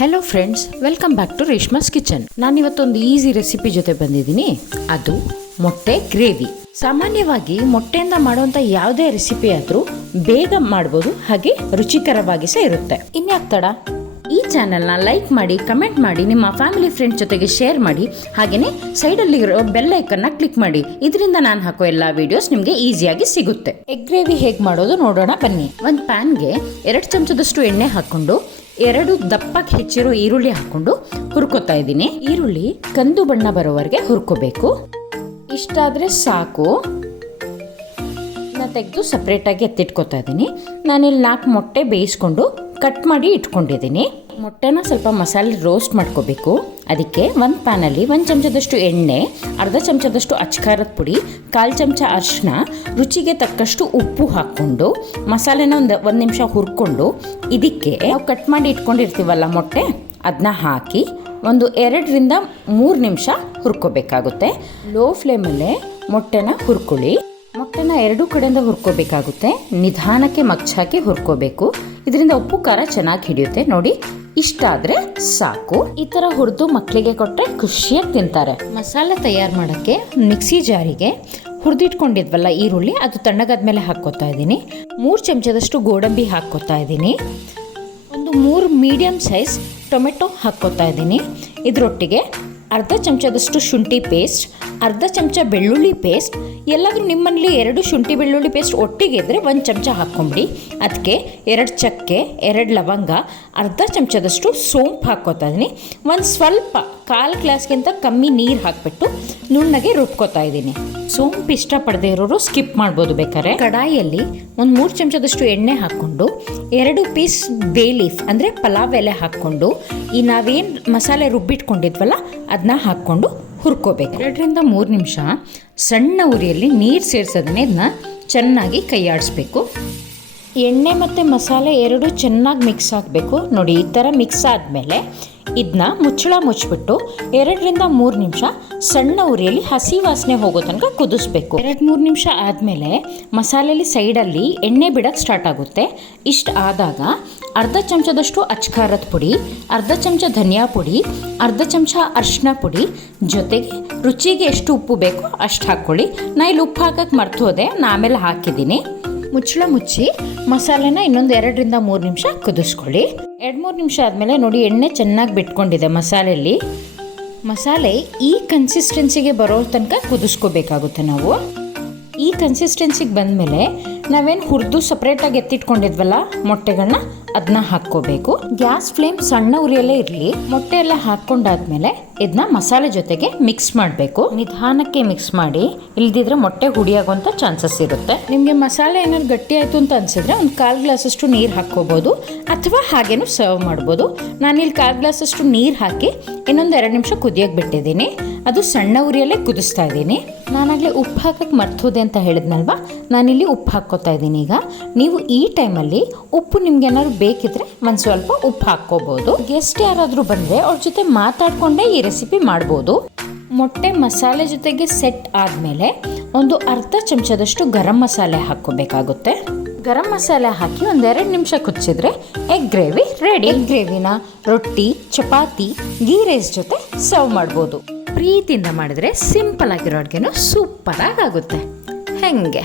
Hello friends welcome back to Reshma's kitchen ನಾನಿವತ್ತೊಂದು easy recipe ಜೊತೆ ಬಂದಿದ್ದೀನಿ. ಅದು ಮೊಟ್ಟೆ ಗ್ರೇವಿ ಸಾಮಾನ್ಯವಾಗಿ ಮೊಟ್ಟೆಯಿಂದ ಮಾಡುವಂಥ ಯಾವುದೇ ರೆಸಿಪಿ ಆದರೂ ಬೇಗ ಮಾಡ್ಬೋದು, ಹಾಗೆ ರುಚಿಕರವಾಗಿ ಸಹ ಇರುತ್ತೆ. ಇನ್ಯಾಕ್ ತಡ ಈ ಚಾನೆಲ್ನ ಲೈಕ್ ಮಾಡಿ ಕಮೆಂಟ್ ಮಾಡಿ, ನಿಮ್ಮ ಫ್ಯಾಮಿಲಿ ಫ್ರೆಂಡ್ಸ್ ಜೊತೆಗೆ ಶೇರ್ ಮಾಡಿ ಹಾಗೆಯೇ ಸೈಡಲ್ಲಿರೋ ಬೆಲ್ ಐಕನ್ನ ಕ್ಲಿಕ್ ಮಾಡಿ. ಇದರಿಂದ ನಾನು ಹಾಕೋ ಎಲ್ಲ ವಿಡಿಯೋಸ್ ನಿಮಗೆ ಈಸಿಯಾಗಿ ಸಿಗುತ್ತೆ. ಎಗ್ ಗ್ರೇವಿ ಹೇಗೆ ಮಾಡೋದು ನೋಡೋಣ ಬನ್ನಿ. ಒಂದು ಪ್ಯಾನ್ಗೆ ಎರಡು ಚಮಚದಷ್ಟು ಎಣ್ಣೆ ಹಾಕ್ಕೊಂಡು ಎರಡು ದಪ್ಪಕ್ಕೆ ಹೆಚ್ಚಿರೋ ಈರುಳ್ಳಿ ಹಾಕೊಂಡು ಹುರ್ಕೋತಾ ಇದ್ದೀನಿ. ಈರುಳ್ಳಿ ಕಂದು ಬಣ್ಣ ಬರೋವರೆಗೆ ಹುರ್ಕೋಬೇಕು. ಇಷ್ಟಾದರೆ ಸಾಕು. ತೆಗೆದು ಸಪ್ರೇಟಾಗಿ ಎತ್ತಿಟ್ಕೊತಾ ಇದ್ದೀನಿ. ನಾನಿಲ್ಲಿ ನಾಲ್ಕು ಮೊಟ್ಟೆ ಬೇಯಿಸ್ಕೊಂಡು ಕಟ್ ಮಾಡಿ ಇಟ್ಕೊಂಡಿದ್ದೀನಿ. ಮೊಟ್ಟೆನ ಸ್ವಲ್ಪ ಮಸಾಲೆ ರೋಸ್ಟ್ ಮಾಡ್ಕೋಬೇಕು. ಅದಕ್ಕೆ ಒಂದು ಪ್ಯಾನಲ್ಲಿ ಒಂದು ಚಮಚದಷ್ಟು ಎಣ್ಣೆ, ಅರ್ಧ ಚಮಚದಷ್ಟು ಅಚ್ಕಾರದ ಪುಡಿ, ಕಾಲು ಚಮಚ ಅರಿಶಿನ ರುಚಿಗೆ ತಕ್ಕಷ್ಟು ಉಪ್ಪು ಹಾಕ್ಕೊಂಡು, ಮಸಾಲೆನ ಒಂದು ಒಂದು ನಿಮಿಷ ಹುರ್ಕೊಂಡು, ಇದಕ್ಕೆ ನಾವು ಕಟ್ ಮಾಡಿ ಇಟ್ಕೊಂಡಿರ್ತೀವಲ್ಲ ಮೊಟ್ಟೆ ಅದನ್ನ ಹಾಕಿ ಒಂದು ಎರಡರಿಂದ ಮೂರು ನಿಮಿಷ ಹುರ್ಕೋಬೇಕಾಗುತ್ತೆ. ಲೋ ಫ್ಲೇಮಲ್ಲೇ ಮೊಟ್ಟೆನ ಹುರ್ಕೊಳ್ಳಿ. ಮೊಟ್ಟೆನ ಎರಡೂ ಕಡೆಯಿಂದ ಹುರ್ಕೋಬೇಕಾಗುತ್ತೆ. ನಿಧಾನಕ್ಕೆ ಮಗ್ಚಾಕಿ ಹುರ್ಕೋಬೇಕು. ಇದರಿಂದ ಉಪ್ಪು ಖಾರ ಚೆನ್ನಾಗಿ ಹಿಡಿಯುತ್ತೆ. ನೋಡಿ ಇಷ್ಟ ಆದ್ರೆ ಸಾಕು. ಈ ತರ ಹುರಿದು ಮಕ್ಕಳಿಗೆ ಕೊಟ್ಟರೆ ಖುಷಿಯಾಗಿ ತಿಂತಾರೆ. ಮಸಾಲೆ ತಯಾರು ಮಾಡೋಕ್ಕೆ ಮಿಕ್ಸಿ ಜಾರಿಗೆ ಹುರಿದಿಟ್ಕೊಂಡಿದ್ವಲ್ಲ ಈರುಳ್ಳಿ, ಅದು ತಣ್ಣಗಾದ ಮೇಲೆ ಹಾಕ್ಕೋತಾ ಇದ್ದೀನಿ. ಮೂರು ಚಮಚದಷ್ಟು ಗೋಡಂಬಿ ಹಾಕ್ಕೋತಾ ಇದ್ದೀನಿ. ಒಂದು ಮೂರು ಮೀಡಿಯಮ್ ಸೈಜ್ ಟೊಮೆಟೊ ಹಾಕ್ಕೋತಾ ಇದ್ದೀನಿ. ಇದರೊಟ್ಟಿಗೆ ಅರ್ಧ ಚಮಚದಷ್ಟು ಶುಂಠಿ ಪೇಸ್ಟ್, ಅರ್ಧ ಚಮಚ ಬೆಳ್ಳುಳ್ಳಿ ಪೇಸ್ಟ್, ಎಲ್ಲಾದರೂ ನಿಮ್ಮಲ್ಲಿ ಎರಡು ಶುಂಠಿ ಬೆಳ್ಳುಳ್ಳಿ ಪೇಸ್ಟ್ ಒಟ್ಟಿಗೆ ಇದ್ದರೆ ಒಂದು ಚಮಚ ಹಾಕ್ಕೊಂಬಿಡಿ ಅದಕ್ಕೆ ಎರಡು ಚಕ್ಕೆ, ಎರಡು ಲವಂಗ, ಅರ್ಧ ಚಮಚದಷ್ಟು ಸೋಂಪು ಹಾಕ್ಕೋತಾ ಇದ್ದೀನಿ ಒಂದು ಸ್ವಲ್ಪ ಕಾಲು ಗ್ಲಾಸ್ಗಿಂತ ಕಮ್ಮಿ ನೀರು ಹಾಕಿಬಿಟ್ಟು ನುಣ್ಣಗೆ ರುಬ್ಕೋತಾ ಇದ್ದೀನಿ ಸೋಂಪು ಇಷ್ಟಪಡದೇ ಇರೋರು ಸ್ಕಿಪ್ ಮಾಡ್ಬೋದು ಬೇಕಾದ್ರೆ. ಕಡಾಯಿಯಲ್ಲಿ ಒಂದು ಮೂರು ಚಮಚದಷ್ಟು ಎಣ್ಣೆ ಹಾಕ್ಕೊಂಡು, ಎರಡು ಪೀಸ್ ಬೇ ಲೀಫ್ ಅಂದರೆ ಪಲಾವ್ ಎಲೆ ಹಾಕ್ಕೊಂಡು, ಈ ನಾವೇನು ಮಸಾಲೆ ರುಬ್ಬಿಟ್ಕೊಂಡಿದ್ವಲ್ಲ ಅದನ್ನ ಹಾಕ್ಕೊಂಡು ಹುರ್ಕೋಬೇಕು. ಎರಡರಿಂದ ಮೂರು ನಿಮಿಷ ಸಣ್ಣ ಉರಿಯಲ್ಲಿ ನೀರು ಸೇರಿಸೋದನ್ನೇ ಇದನ್ನ ಚೆನ್ನಾಗಿ ಕೈಯಾಡಿಸ್ಬೇಕು. ಎಣ್ಣೆ ಮತ್ತು ಮಸಾಲೆ ಎರಡೂ ಚೆನ್ನಾಗಿ ಮಿಕ್ಸ್ ಆಗಬೇಕು. ನೋಡಿ, ಈ ಥರ ಮಿಕ್ಸ್ ಆದಮೇಲೆ ಇದನ್ನ ಮುಚ್ಚಳ ಮುಚ್ಚಿಬಿಟ್ಟು ಎರಡರಿಂದ ಮೂರು ನಿಮಿಷ ಸಣ್ಣ ಉರಿಯಲ್ಲಿ ಹಸಿ ವಾಸನೆ ಹೋಗೋ ತನಕ ಕುದಿಸ್ಬೇಕು. ಎರಡು ಮೂರು ನಿಮಿಷ ಆದಮೇಲೆ ಮಸಾಲೆಲಿ ಸೈಡಲ್ಲಿ ಎಣ್ಣೆ ಬಿಡೋಕ್ಕೆ ಸ್ಟಾರ್ಟ್ ಆಗುತ್ತೆ. ಇಷ್ಟು ಆದಾಗ ಅರ್ಧ ಚಮಚದಷ್ಟು ಅಚ್ಕಾರದ ಪುಡಿ, ಅರ್ಧ ಚಮಚ ಧನಿಯಾ ಪುಡಿ, ಅರ್ಧ ಚಮಚ ಅರಿಶಿನ ಪುಡಿ, ಜೊತೆಗೆ ರುಚಿಗೆ ಎಷ್ಟು ಉಪ್ಪು ಬೇಕೋ ಅಷ್ಟು ಹಾಕ್ಕೊಳ್ಳಿ. ನಾ ಇಲ್ಲಿ ಉಪ್ಪು ಹಾಕಕ್ಕೆ ಮರ್ತು ಹೋದೆ, ನಾ ಆಮೇಲೆ ಹಾಕಿದ್ದೀನಿ. ಮುಚ್ಚಳ ಮುಚ್ಚಿ ಮಸಾಲೆನ ಇನ್ನೊಂದು ಎರಡರಿಂದ ಮೂರು ನಿಮಿಷ ಕುದಿಸ್ಕೊಳ್ಳಿ. ಎರಡು ಮೂರು ನಿಮಿಷ ಆದಮೇಲೆ ನೋಡಿ ಎಣ್ಣೆ ಚೆನ್ನಾಗಿ ಬಿಟ್ಕೊಂಡಿದೆ ಮಸಾಲೆಯಲ್ಲಿ ಮಸಾಲೆ ಈ ಕನ್ಸಿಸ್ಟೆನ್ಸಿಗೆ ಬರೋ ತನಕ ಕುದಿಸ್ಕೋಬೇಕಾಗುತ್ತೆ ನಾವು. ಈ ಕನ್ಸಿಸ್ಟೆನ್ಸಿಗೆ ಬಂದಮೇಲೆ ನಾವೇನು ಹುರಿದು ಸಪ್ರೇಟಾಗಿ ಎತ್ತಿಟ್ಕೊಂಡಿದ್ವಲ್ಲ ಮೊಟ್ಟೆಗಳನ್ನ ಅದನ್ನ ಹಾಕ್ಕೋಬೇಕು. ಗ್ಯಾಸ್ ಫ್ಲೇಮ್ ಸಣ್ಣ ಉರಿಯಲ್ಲೇ ಇರಲಿ. ಮೊಟ್ಟೆ ಎಲ್ಲ ಹಾಕ್ಕೊಂಡಾದ್ಮೇಲೆ ಇದನ್ನ ಮಸಾಲೆ ಜೊತೆಗೆ ಮಿಕ್ಸ್ ಮಾಡಬೇಕು. ನಿಧಾನಕ್ಕೆ ಮಿಕ್ಸ್ ಮಾಡಿ, ಇಲ್ದಿದ್ರೆ ಮೊಟ್ಟೆ ಹುಡಿಯಾಗುವಂಥ ಚಾನ್ಸಸ್ ಇರುತ್ತೆ. ನಿಮಗೆ ಮಸಾಲೆ ಏನಾದ್ರು ಗಟ್ಟಿ ಆಯ್ತು ಅಂತ ಅನ್ಸಿದ್ರೆ ಒಂದು ಕಾಲು ಗ್ಲಾಸಷ್ಟು ನೀರು ಹಾಕ್ಕೋಬೋದು. ಅಥವಾ ಹಾಗೇನು ಸರ್ವ್ ಮಾಡ್ಬೋದು. ನಾನಿಲ್ಲಿ ಕಾಲು ಗ್ಲಾಸಷ್ಟು ನೀರು ಹಾಕಿ ಇನ್ನೊಂದು ಎರಡು ನಿಮಿಷ ಕುದಿಯೋಕೆ ಬಿಟ್ಟಿದ್ದೀನಿ. ಅದು ಸಣ್ಣ ಉರಿಯಲ್ಲೇ ಕುದಿಸ್ತಾ ಇದ್ದೀನಿ. ನಾನಾಗಲೇ ಉಪ್ಪು ಹಾಕಕ್ಕೆ ಮರ್ತೋದೆ ಅಂತ ಹೇಳಿದ್ನಲ್ವಾ? ನಾನಿಲ್ಲಿ ಉಪ್ಪು ಹಾಕ್ಕೋತಾ ಇದ್ದೀನಿ ಈಗ. ನೀವು ಈ ಟೈಮಲ್ಲಿ ಉಪ್ಪು ನಿಮ್ಗೆ ಏನಾದ್ರು ಬೇಕಿದ್ರೆ ಒಂದು ಸ್ವಲ್ಪ ಉಪ್ಪು ಹಾಕೋಬಹುದು ಗೆಸ್ಟ್ ಯಾರಾದರೂ ಬಂದರೆ ಅವ್ರ ಜೊತೆ ಮಾತಾಡಿಕೊಂಡೇ ಈ ರೆಸಿಪಿ ಮಾಡ್ಬೋದು. ಮೊಟ್ಟೆ ಮಸಾಲೆ ಜೊತೆಗೆ ಸೆಟ್ ಆದಮೇಲೆ ಒಂದು ಅರ್ಧ ಚಮಚದಷ್ಟು ಗರಂ ಮಸಾಲೆ ಹಾಕೋಬೇಕಾಗುತ್ತೆ ಗರಂ ಮಸಾಲೆ ಹಾಕಿ ಒಂದೆರಡು ನಿಮಿಷ ಕುದಿಸಿದ್ರೆ ಎಗ್ ಗ್ರೇವಿ ರೆಡಿ ಎಗ್ ಗ್ರೇವಿನ ರೊಟ್ಟಿ, ಚಪಾತಿ ಗೀ ರೈಸ್ ಜೊತೆ ಸರ್ವ್ ಮಾಡ್ಬೋದು. ಪ್ರೀತಿಯಿಂದ ಮಾಡಿದ್ರೆ ಸಿಂಪಲ್ ಆಗಿರೋ ಅಡುಗೆನೂ ಸೂಪರಾಗಿ ಆಗುತ್ತೆ. ಹೆಂಗೆ?